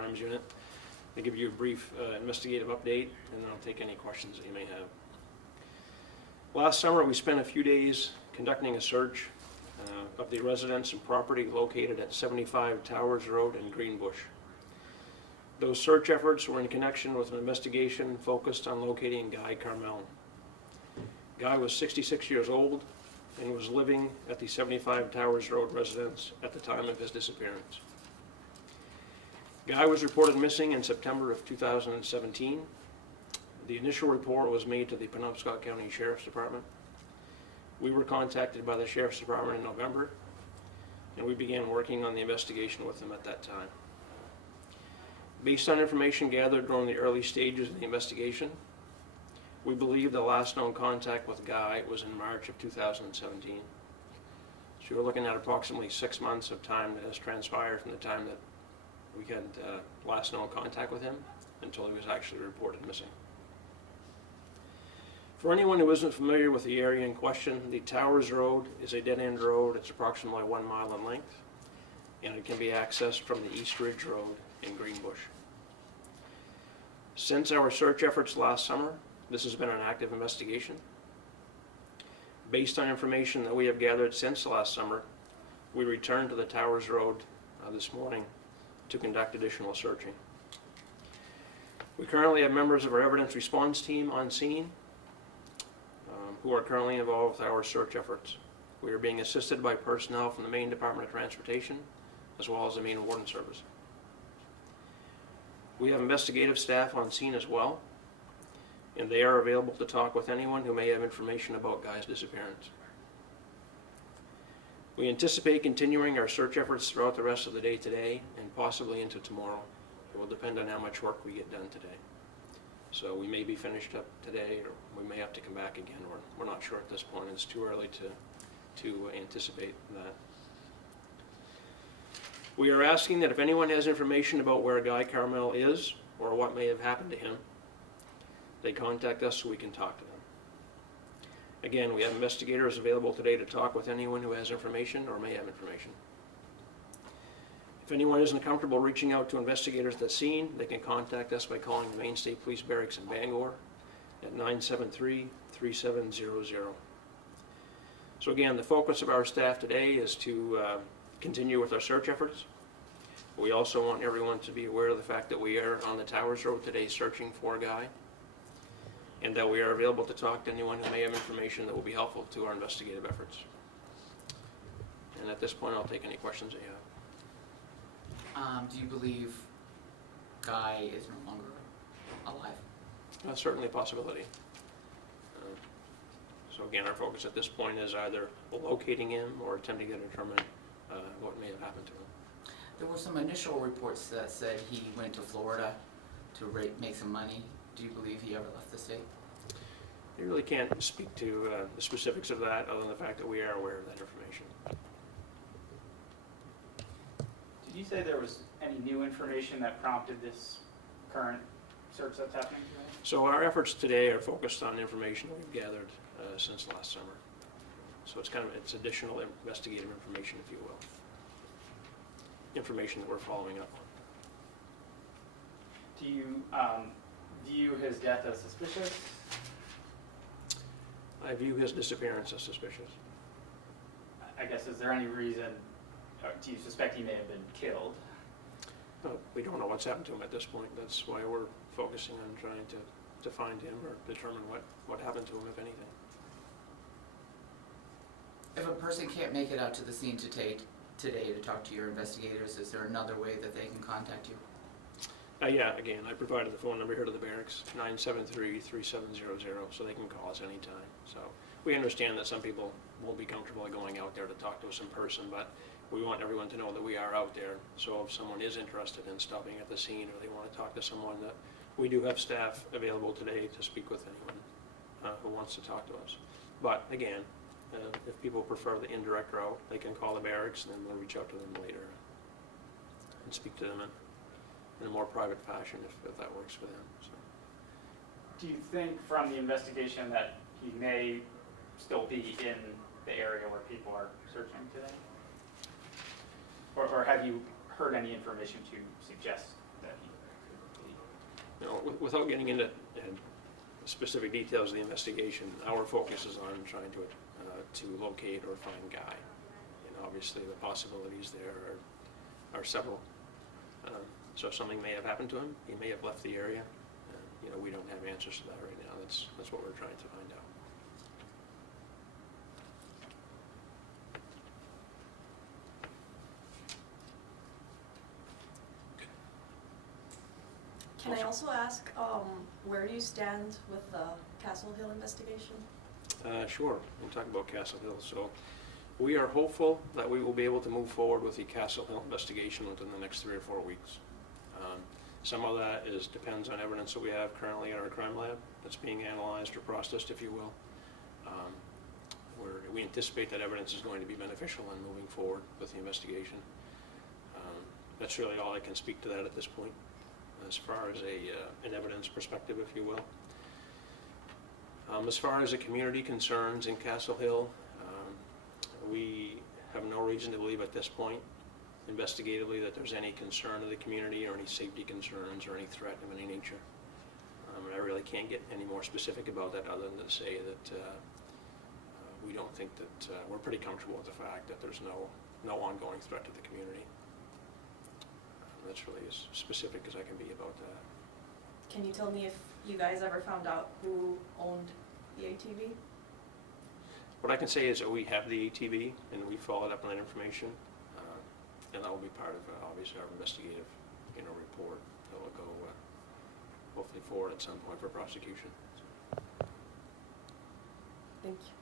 Crimes Unit. I'll give you a brief investigative update, and then I'll take any questions that you may have. Last summer, we spent a few days conducting a search of the residence and property located at 75 Towers Road in Greenbush. Those search efforts were in connection with an investigation focused on locating Guy Carmel. Guy was 66 years old and was living at the 75 Towers Road residence at the time of his disappearance. Guy was reported missing in September of 2017. The initial report was made to the Penobscot County Sheriff's Department. We were contacted by the Sheriff's Department in November, and we began working on the investigation with them at that time. Based on information gathered during the early stages of the investigation, we believe the last known contact with Guy was in March of 2017. So we're looking at approximately 6 months of time that has transpired from the time that we had last known contact with him until he was actually reported missing. For anyone who isn't familiar with the area in question, the Towers Road is a dead-end road. It's approximately 1 mile in length, and it can be accessed from the East Ridge Road in Greenbush. Since our search efforts last summer, this has been an active investigation. Based on information that we have gathered since last summer, we returned to the Towers Road this morning to conduct additional searching. We currently have members of our evidence response team on scene who are currently involved with our search efforts. We are being assisted by personnel from the Maine Department of Transportation as well as the Maine Warden Service. We have investigative staff on scene as well, and they are available to talk with anyone who may have information about Guy's disappearance. We anticipate continuing our search efforts throughout the rest of the day today and possibly into tomorrow. It will depend on how much work we get done today. So we may be finished up today, or we may have to come back again. We're not sure at this point. It's too early to anticipate that. We are asking that if anyone has information about where Guy Carmel is or what may have happened to him, they contact us so we can talk to them. Again, we have investigators available today to talk with anyone who has information or may have information. If anyone isn't comfortable reaching out to investigators at the scene, they can contact us by calling the Maine State Police Barracks in Bangor at 973-3700. So again, the focus of our staff today is to continue with our search efforts. We also want everyone to be aware of the fact that we are on the Towers Road today searching for Guy, and that we are available to talk to anyone who may have information that will be helpful to our investigative efforts. And at this point, I'll take any questions that you have. Do you believe Guy is no longer alive? That's certainly a possibility. So again, our focus at this point is either locating him or attempting to determine what may have happened to him. There were some initial reports that said he went to Florida to make some money. Do you believe he ever left the state? I really can't speak to the specifics of that other than the fact that we are aware of that information. Did you say there was any new information that prompted this current search that's happening today? So our efforts today are focused on information we've gathered since last summer. So it's additional investigative information, if you will. Information that we're following up on. Do you view his death as suspicious? I view his disappearance as suspicious. I guess, is there any reason, do you suspect he may have been killed? No, we don't know what's happened to him at this point. That's why we're focusing on trying to find him or determine what happened to him, if anything. If a person can't make it out to the scene today to talk to your investigators, is there another way that they can contact you? Yeah, again, I provided the phone number here to the barracks, 973-3700, so they can call us anytime. So we understand that some people won't be comfortable going out there to talk to us in person, but we want everyone to know that we are out there. So if someone is interested in stopping at the scene or they want to talk to someone, that we do have staff available today to speak with anyone who wants to talk to us. But again, if people prefer the indirect route, they can call the barracks and then we'll reach out to them later and speak to them in a more private fashion if that works for them. So. Do you think from the investigation that he may still be in the area where people are searching today? Or have you heard any information to suggest that he could be? You know, without getting into specific details of the investigation, our focus is on trying to locate or find Guy. And obviously the possibilities there are several. So something may have happened to him. He may have left the area. You know, we don't have answers to that right now. That's what we're trying to find out. Can I also ask, where do you stand with the Castle Hill investigation? Sure, we can talk about Castle Hill. So we are hopeful that we will be able to move forward with the Castle Hill investigation within the next 3 or 4 weeks. Some of that depends on evidence that we have currently in our crime lab that's being analyzed or processed, if you will. We anticipate that evidence is going to be beneficial in moving forward with the investigation. That's really all I can speak to that at this point, as far as an evidence perspective, if you will. As far as the community concerns in Castle Hill, we have no reason to believe at this point, investigatively, that there's any concern of the community or any safety concerns or any threat of any nature. I really can't get any more specific about that other than to say that we don't think that, we're pretty comfortable with the fact that there's no ongoing threat to the community. That's really as specific as I can be about that. Can you tell me if you guys ever found out who owned the ATV? What I can say is that we have the ATV and we followed up on that information, and that will be part of obviously our investigative, report that will go hopefully forward at some point for prosecution. Thank you.